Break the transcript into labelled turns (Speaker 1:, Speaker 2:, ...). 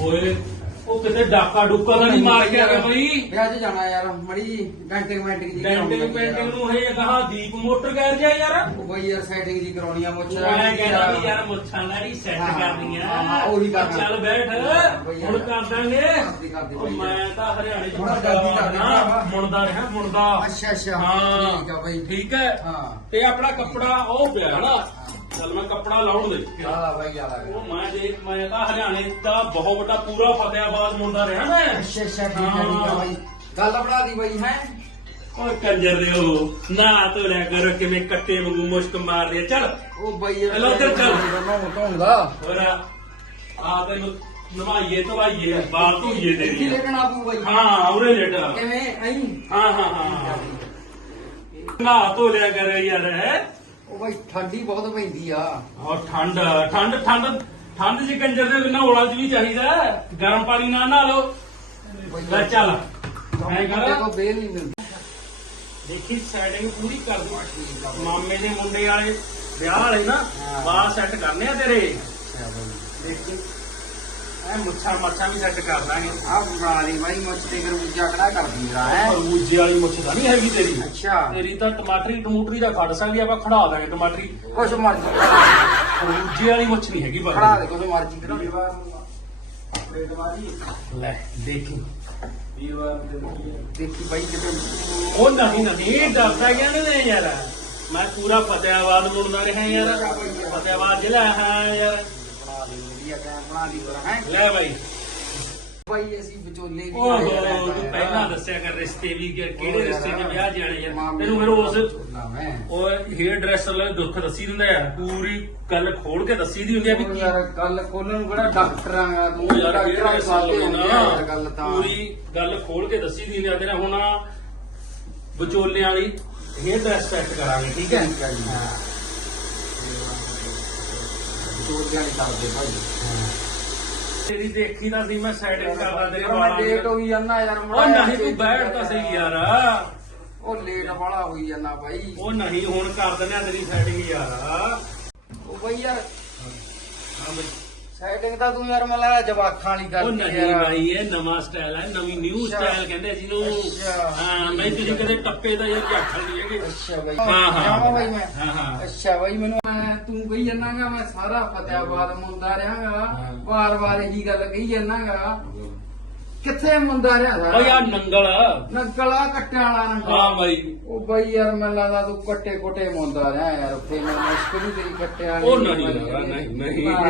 Speaker 1: ਓਏ ਉਹ ਕਿਤੇ ਡਾਕਾ ਡੁੱਕਾ ਤਾਂ ਨਹੀਂ ਮਾਰ ਕੇ ਆ ਗਿਆ ਬਈ।
Speaker 2: ਵਿਆਹ 'ਚ ਜਾਣਾ ਯਾਰ ਮੜੀ ਘੰਟੇ ਘੰਟੇ ਜੀ
Speaker 1: ਡੈਂਟਿੰਗ ਪੈਂਟਿੰਗ ਨੂੰ ਇਹ ਕਹਾ ਦੀਪ ਮੋਟਰ ਗੈਰ ਜਾ ਯਾਰ।
Speaker 2: ਉਹ ਬਾਈ ਯਾਰ ਸੈਟਿੰਗ ਜੀ ਕਰਾਉਣੀ ਆ ਮੁੱਛ।
Speaker 1: ਮੈਂ ਕਹਿੰਦਾ ਵੀ ਯਾਰ ਮੁੱਛਾਂ ਨਾਲ ਹੀ ਸੈੱਟ
Speaker 2: ਹਾਂ,
Speaker 1: ਕਰਨੀ ਆ
Speaker 2: ਹਾਂ, ਉਹੀ ਕਰਨਾ।
Speaker 1: ਚੱਲ ਬੈਠ
Speaker 2: ਬਈ ਯਾਰ।
Speaker 1: ਹੁਣ ਕਰ ਦਾਂਗੇ।
Speaker 2: ਕਰਦੀ, ਕਰਦੀ
Speaker 1: ਉਹ
Speaker 2: ਬਈ। ਯਾਰ।
Speaker 1: ਮੈਂ ਤਾਂ ਹਰਿਆਣੇ ਚ ਮੁੰਡਾ ਰਿਹਾ ਮੁੰਡਾ।
Speaker 2: ਅੱਛਾ ਅੱਛਾ
Speaker 1: ਹਾਂ
Speaker 2: ਠੀਕ ਆ ਬਾਈ।
Speaker 1: ਠੀਕ ਹੈ। ਤੇ ਆਪਣਾ ਕੱਪੜਾ ਉਹ ਪਿਆ ਨਾ। ਚੱਲ ਮੈਂ ਕੱਪੜਾ ਲਾਉਣ ਦੇ।
Speaker 2: ਆਲਾ ਬਾਈ ਆਲਾ
Speaker 1: ਉਹ ਮੈਂ ਦੇਖ ਮੈਂ ਤਾਂ ਹਰਿਆਣੇ ਦਾ ਬਹੁਤ ਵੱਡਾ ਪੂਰਾ ਫਤਿਆਬਾਦ ਮੁੰਡਾ ਰਿਹਾ ਮੈਂ
Speaker 2: ਅੱਛਾ ਅੱਛਾ ਠੀਕ ਆ ਠੀਕ ਆ ਬਾਈ। ਗੱਲ ਬਣਾ ਦੀ ਬਾਈ ਹੈ?
Speaker 1: ਓ ਕੰਜਰ ਦੇ ਉਹ ਨਾ ਤੋ ਲੈ ਕਰ ਕਿਵੇਂ ਕੱਟੇ ਵਾਂਗੂ ਮੁਸ਼ਕ ਮਾਰ ਰਿਹਾ। ਚੱਲ।
Speaker 2: ਉਹ
Speaker 1: ਉੱਧਰ ਚੱਲ।
Speaker 2: ਧੋਉਂਗਾ
Speaker 1: ਹੋਰ ਆ ਤੈਨੂੰ ਨਵਾਈਏ ਧਵਾਈਏ ਬਾਲ ਧੋਈਏ
Speaker 2: ਇੱਥੇ
Speaker 1: ਤੇਰੀ
Speaker 2: ਲੇਟਣਾ ਪੂ ਬਾਈ।
Speaker 1: ਹਾਂ ਉਰੇ ਲੇਟ।
Speaker 2: ਕਿਵੇਂ? ਐਂ?
Speaker 1: ਹਾਂ ਹਾਂ ਹਾਂ ਨਾ ਧੋ ਲਿਆ ਕਰ ਯਾਰ ਹੈ?
Speaker 2: ਉਹ ਬਾਈ ਠੰਡੀ ਬਹੁਤ ਪੈਂਦੀ ਆ।
Speaker 1: ਔਰ ਠੰਡ ਠੰਡ ਠੰਡ ਠੰਡ ਜੀ ਕੰਜਰ ਦੇ ਨਹਾਉਣਾ ਚ ਵੀ ਚਾਹੀਦਾ ਗਰਮ ਪਾਣੀ ਨਾਲ। ਨਹਾ ਲਓ ਲੈ ਚੱਲ। ਐ ਕਰ।
Speaker 2: ਤੋਂ ਬੇਲ ਨਹੀਂ ਮਿਲਦੀ।
Speaker 1: ਦੇਖੀ ਸੈਟਿੰਗ ਪੂਰੀ ਕਰ ਦੂੰ। ਮਾਮੇ ਦੇ ਮੁੰਡੇ ਵਾਲੇ ਵਿਆਹ ਵਾਲੇ ਨਾ। ਬਾਹਰ ਸੈੱਟ ਕਰਨੇ ਆ ਤੇਰੇ। ਦੇਖੀ। ਐ ਮੁੱਛਾਂ ਮੱਛਾਂ ਵੀ ਸੈੱਟ ਕਰ ਦਾਂਗੇ।
Speaker 2: ਆ ਬਣਾ ਲਈ ਬਾਈ ਮੁੱਛ ਤੇ ਗਰੂਜਾ ਕੜਾ ਕਰਦੀ ਰਾ ਹੈ?
Speaker 1: ਖਰਬੂਜੇ ਵਾਲੀ ਮੁੱਛ ਤਾਂ ਨਹੀਂ ਹੈਗੀ ਤੇਰੀ।
Speaker 2: ਅੱਛਾ।
Speaker 1: ਤੇਰੀ ਤਾਂ ਟਮਾਟਰੀ ਟਮੂਟਰੀ ਦਾ ਖੜ ਸਕਦੀ ਆਪਾਂ ਖੜਾ ਦਾਂਗੇ ਟਮਾਟਰੀ।
Speaker 2: ਕੁਛ ਮਰਜ਼ੀ
Speaker 1: ਖਰਬੂਜੇ ਵਾਲੀ ਮੁੱਛ ਨਹੀਂ ਹੈਗੀ
Speaker 2: ਖੜਾ
Speaker 1: ਪਰ
Speaker 2: ਦੇ ਕੁਛ ਮਰਜ਼ੀ ਕਰਾ ਪਲੇਟ ਮਾਰੀ
Speaker 1: ਲੈ ਦੇਖੀ।
Speaker 2: ਦੇਖੀ ਬਾਈ ਕਿਤੇ।
Speaker 1: ਉਹ ਨਹੀਂ ਨਹੀਂ ਡਰਦਾ ਗਿਆ ਨਹੀਂ ਯਾਰ। ਮੈਂ ਪੂਰਾ ਫਤਿਆਬਾਦ ਮੁੰਡਾ ਰਿਹਾ ਯਾਰ। ਫਤਿਆਬਾਦ ਜ਼ਿਲ੍ਹਾ ਹੈ ਯਾਰ।
Speaker 2: ਵਧੀਆ ਕੈਮ ਬਣਾ ਲਈ ਹੈ?
Speaker 1: ਲੈ ਬਾਈ।
Speaker 2: ਬਾਈ ਅਸੀਂ ਵਿਚੋਲੇ ਵੀ
Speaker 1: ਓਹੋ
Speaker 2: ਆਏ ਆ
Speaker 1: ਤੂੰ
Speaker 2: ਯਾਰ।
Speaker 1: ਪਹਿਲਾਂ ਦੱਸਿਆ ਕਰ ਰਿਸ਼ਤੇ ਵੀ ਕਿ- ਕਿਹੜੇ
Speaker 2: ਉਹ
Speaker 1: ਰਿਸ਼ਤੇ
Speaker 2: ਯਾਰ,
Speaker 1: 'ਚ ਵਿਆਹ ਜਾਣੇ ਯਾਰ
Speaker 2: ਮਾਮੇ
Speaker 1: ਤੈਨੂੰ ਫਿਰ ਉਸ
Speaker 2: ਵਿਚੋਲਾ ਮੈਂ।
Speaker 1: ਉਹ ਹੇਅਰ ਡਰੈਸਰ ਲਈ ਦੁੱਖ ਦੱਸੀ ਦਿੰਦਾ ਯਾਰ ਪੂਰੀ ਗੱਲ ਖੋਲ ਕੇ ਦੱਸੀ ਦੀ ਹੁੰਦੀ ਆ ਵੀ ਕੀ
Speaker 2: ਯਾਰ ਗੱਲ ਖੋਲਣ ਨੂੰ ਕਿਹੜਾ ਡਾਕਟਰ ਆ ਤੂੰ
Speaker 1: ਯਾਰ
Speaker 2: ਡਾਕਟਰਾਂ
Speaker 1: ਹੇਅਰ
Speaker 2: ਆ ਯਾਰ ਗੱਲ
Speaker 1: ਡਰੈਸਰ
Speaker 2: ਤਾਂ।
Speaker 1: ਪੂਰੀ ਗੱਲ ਖੋਲ ਕੇ ਦੱਸੀ ਦੀ ਹੁੰਦੀ ਆ। ਹੁਣ ਵਿਚੋਲੇ ਵਾਲੀ ਹੇਅਰ ਡਰੈਸ ਸੈੱਟ ਕਰਾਂਗੇ ਠੀਕ ਹੈ?
Speaker 2: ਠੀਕ ਹੈ। ਜੀ। ਕਰਦੇ ਭਾਈ।
Speaker 1: ਤੇਰੀ ਦੇਖੀ ਤਾਂ ਸੀ ਮੈਂ ਸੈਟਿੰਗ ਕਰਦਾ ਤੇਰੇ
Speaker 2: ਯਾਰ ਮੈਂ
Speaker 1: ਵਾਲਾਂ
Speaker 2: ਲੇਟ
Speaker 1: ਦੀ
Speaker 2: ਹੋਈ ਜਾਂਦਾ ਯਾਰ
Speaker 1: ਉਹ
Speaker 2: ਮਾੜਾ
Speaker 1: ਨਹੀਂ ਤੂੰ ਬੈਠ ਤਾਂ ਸਹੀ ਯਾਰ।
Speaker 2: ਉਹ ਲੇਟ ਵਾਲਾ ਹੋਈ ਜਾਂਦਾ ਭਾਈ।
Speaker 1: ਉਹ ਨਹੀਂ ਹੁਣ ਕਰ ਦਿੰਦੇ ਆ ਤੇਰੀ ਸੈਟਿੰਗ ਯਾਰ।
Speaker 2: ਉਹ ਭਾਈ ਯਾਰ
Speaker 1: ਹਾਂ ਬਈ।
Speaker 2: ਸੈਟਿੰਗ ਤਾਂ ਤੂੰ ਯਾਰ ਮਲਾ ਜਵਾਖਾਂ ਵਾਲੀ
Speaker 1: ਉਹ
Speaker 2: ਕਰਦੀ
Speaker 1: ਨਹੀਂ ਭਾਈ ਇਹ ਨਵਾਂ ਸਟਾਈਲ ਹੈ ਨਵੀਂ ਨਿਊ
Speaker 2: ਅੱਛਾ।
Speaker 1: ਸਟਾਈਲ ਕਹਿੰਦੇ ਜਿਹਨੂੰ
Speaker 2: ਅੱਛਾ।
Speaker 1: ਹਾਂ ਮੈਂ ਤੁਸੀਂ ਕਦੇ ਟੱਪੇ ਦਾ ਯਾਰ ਝਾਖਣ ਨਹੀਂ ਹੈਗੇ।
Speaker 2: ਅੱਛਾ ਬਾਈ।
Speaker 1: ਹਾਂ, ਹਾਂ।
Speaker 2: ਜਾਵਾਂ ਬਾਈ ਮੈਂ।
Speaker 1: ਹਾਂ, ਹਾਂ।
Speaker 2: ਅੱਛਾ ਬਾਈ ਮੈਨੂੰ ਤੂੰ ਕਹੀ ਜਾਣਾਗਾ ਮੈਂ ਸਾਰਾ ਫਤਿਆਬਾਦ ਮੁੰਡਾ ਰਹਾਗਾ। ਵਾਰ-ਵਾਰ ਇਹੀ ਗੱਲ ਕਹੀ ਜਾਣਾਗਾ ਕਿੱਥੇ ਮੁੰਡਾ ਰਿਹਾ ਸਾਰਾ?
Speaker 1: ਓ ਯਾਰ ਨੰਗਲ।
Speaker 2: ਨਕਲਾ ਕੱਟਿਆਂ ਵਾਲਾ ਨੰਗਲਾ।
Speaker 1: ਹਾਂ ਬਾਈ।
Speaker 2: ਉਹ ਬਾਈ ਯਾਰ ਮੈਨੂੰ ਲੱਗਦਾ ਤੂੰ ਕੱਟੇ ਕੋਟੇ ਮੁੰਡਾ ਰਿਹਾ ਯਾਰ ਉੱਥੇ ਮੈਂ ਮੁਸ਼ਕਿਲ ਹੀ ਤੇਰੀ ਕੱਟਿਆਂ
Speaker 1: ਉਹ ਨਹੀਂ, ਨਹੀਂ, ਨਹੀਂ।